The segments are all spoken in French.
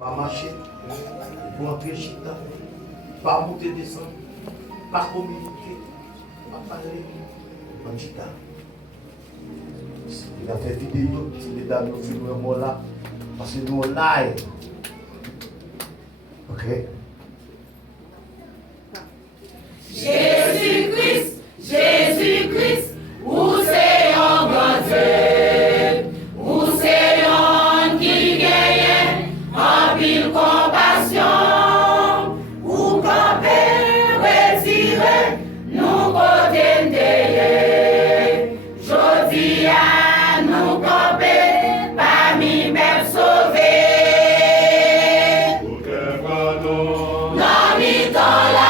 Pas marcher, pour entrer chez toi, pas monter, descendre, pas communiquer, pas parler, en chita. Il a fait vidéo, c'est les dames nous filment là, parce que nous on live. Ok? Jésus-Christ, Jésus-Christ, où c'est en Dieu, où c'est en qui gagne, en pile compassion, où camper, retirer, nous côté d'ayé. Jodi à nous camper, parmi mes sauvés. Dans mi temps là.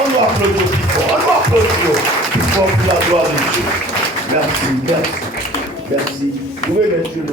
On doit applaudir plus fort. On doit applaudir plus fort pour la gloire de Dieu. Merci, merci. Merci. Vous pouvez mettre sur le